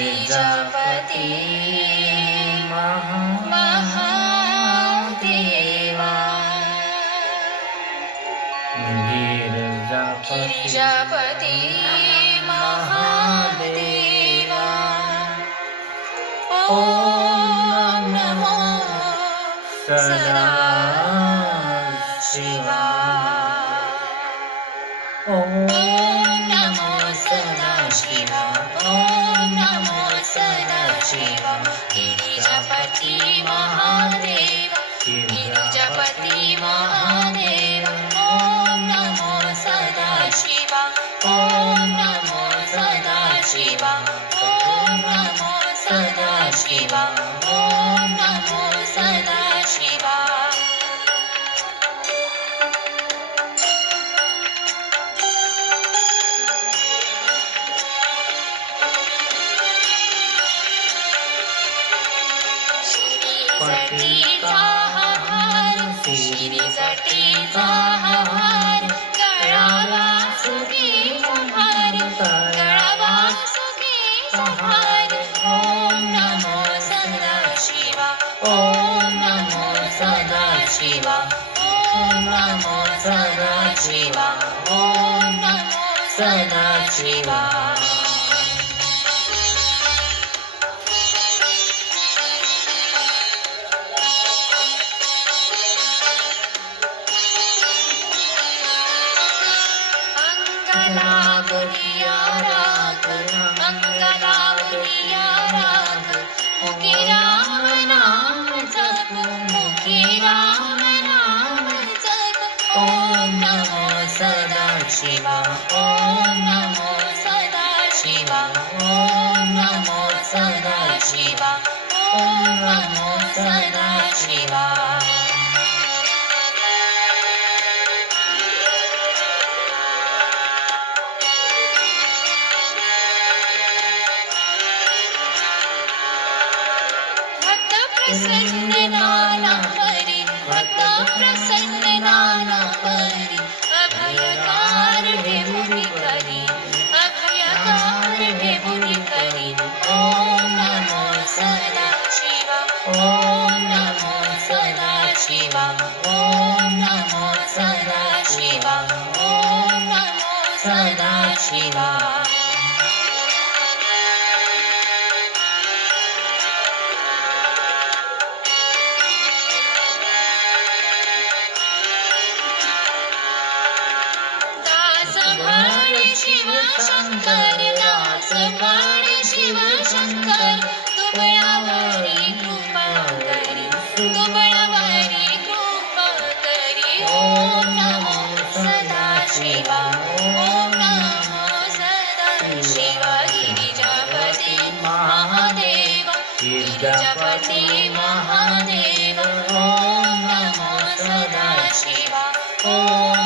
गिरिजापती महादेव गिरिजापती महादेवा गिरिजापती महादेवा ओम नमो सदाशिवाय ओम नमो सदाशिवाय ओम नमो सदाशिवाय गिरिजापती महादेव गिरिजापती महादेव ओम नमो सदाशिवाय ओम नमो सदाशिवाय ओम नमो सदाशिवाय ओम नमो सदाशिवाय शिरीजटीचा हार गळावा सुखी संहार गळावा सुखी संहार ओम नमो सदाशिवाय ओम नमो सदाशिवाय ओम नमो सदाशिवाय ओम नमो सदाशिवाय अंगलावलिया राग अंगलावलिया राग मुखे राम नाम जप मुखे राम नाम जप ओम नमो सदाशिवाय ओम नमो सदाशिवाय ओम नमो सदाशिवाय ओम नमो सदाशिवाय प्रसन्न नाना परी भक्त प्रसन्न नाना परी अभयकार ठेवुनी करी अभयकार ठेवुनी करी ओम नमो सदाशिवाय ओम नमो सदाशिवाय ओम नमो सदाशिवाय ओम नमो सदाशिवाय शिव शंकर दास पाणी शिव शंकर दुबळावरी कृपा करी दुबळावरी कृपा करी ओम नमो सदाशिवाय ओम नमो सदाशिवाय गिरिजापती महादेव गिरिजापती महादेव ओम नमो सदाशिवाय ओम